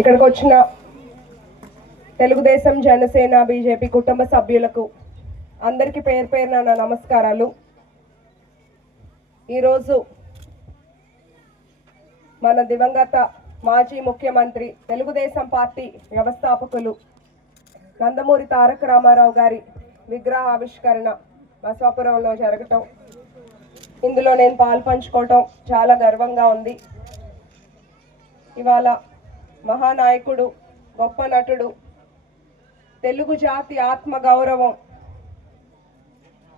ఇక్కడికి వచ్చిన తెలుగుదేశం జనసేన బీజేపీ కుటుంబ సభ్యులకు అందరికీ పేరు పేరున నా నమస్కారాలు. ఈరోజు మన దివంగత మాజీ ముఖ్యమంత్రి తెలుగుదేశం పార్టీ వ్యవస్థాపకులు నందమూరి తారక రామారావు గారి విగ్రహ ఆవిష్కరణ బసవాపురంలో జరగటం ఇందులో నేను పాలు పంచుకోవటం చాలా గర్వంగా ఉంది. ఇవాళ మహానాయకుడు గొప్ప నటుడు తెలుగు జాతి ఆత్మ గౌరవం.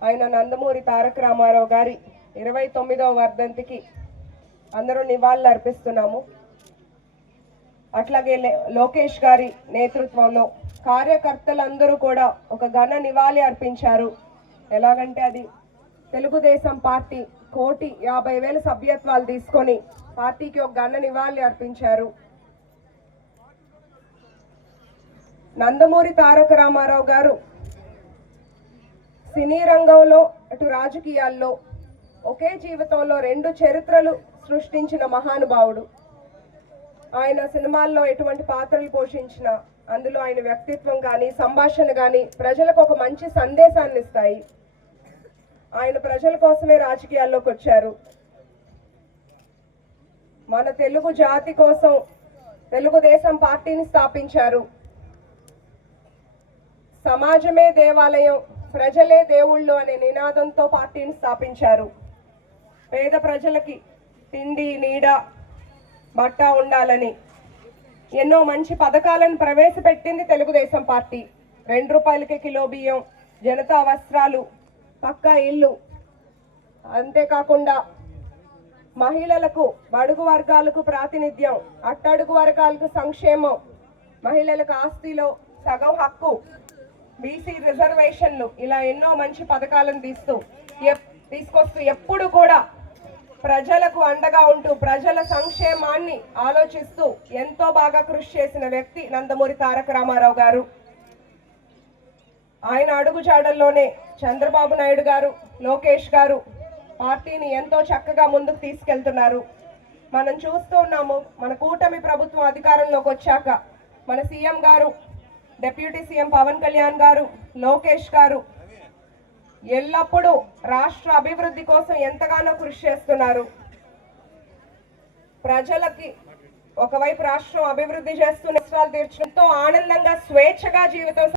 ఆయన నందమూరి తారక రామారావు గారి ఇరవై తొమ్మిదవ వర్ధంతికి అందరూ నివాళులు అర్పిస్తున్నాము. అట్లాగే లే- లోకేష్ గారి నేతృత్వంలో కార్యకర్తలందరూ కూడా ఒక ఘన నివాళి అర్పించారు. ఎలాగంటే అది తెలుగుదేశం పార్టీ కోటి యాభై వేల సభ్యత్వాలు తీసుకొని పార్టీకి ఒక ఘన నివాళి అర్పించారు. నందమూరి తారక రామారావు గారు సినీ రంగంలో అటు రాజకీయాల్లో ఒకే జీవితంలో రెండు చరిత్రలు సృష్టించిన మహానుభావుడు. ఆయన సినిమాల్లో ఎటువంటి పాత్రలు పోషించిన అందులో ఆయన వ్యక్తిత్వం కానీ సంభాషణ కానీ ప్రజలకు ఒక మంచి సందేశాన్ని ఇస్తాయి. ఆయన ప్రజల కోసమే రాజకీయాల్లోకి వచ్చారు. మన తెలుగు జాతి కోసం తెలుగుదేశం పార్టీని స్థాపించారు. సమాజమే దేవాలయం ప్రజలే దేవుళ్ళు అనే నినాదంతో పార్టీని స్థాపించారు. పేద ప్రజలకి తిండి నీడ బట్ట ఉండాలని ఎన్నో మంచి పథకాలను ప్రవేశపెట్టింది తెలుగుదేశం పార్టీ. రెండు రూపాయలకి కిలో బియ్యం జనతా వస్త్రాలు పక్కా ఇల్లు. అంతేకాకుండా మహిళలకు బడుగు వర్గాలకు ప్రాతినిధ్యం అట్టడుగు వర్గాలకు సంక్షేమం మహిళలకు ఆస్తిలో సగం హక్కు. బీసీ రిజర్వేషన్లు ఇలా ఎన్నో మంచి పథకాలను తీస్తూ తీసుకొస్తూ ఎప్పుడు కూడా ప్రజలకు అండగా ఉంటూ ప్రజల సంక్షేమాన్ని ఆలోచిస్తూ ఎంతో బాగా కృషి చేసిన వ్యక్తి నందమూరి తారక రామారావు గారు. ఆయన అడుగుజాడల్లోనే చంద్రబాబు నాయుడు గారు లోకేష్ గారు పార్టీని ఎంతో చక్కగా ముందుకు తీసుకెళ్తున్నారు. మనం చూస్తూ ఉన్నాము మన కూటమి ప్రభుత్వం అధికారంలోకి వచ్చాక మన సీఎం గారు డిప్యూటీ సీఎం పవన్ కళ్యాణ్ గారు లోకేష్ గారు ఎల్లప్పుడూ రాష్ట్ర అభివృద్ధి కోసం ఎంతగానో కృషి చేస్తున్నారు. ప్రజలకి ఒకవైపు రాష్ట్రం అభివృద్ధి చేస్తున్న నిష్టాలు తీర్చడంతో ఆనందంగా స్వేచ్ఛగా జీవితం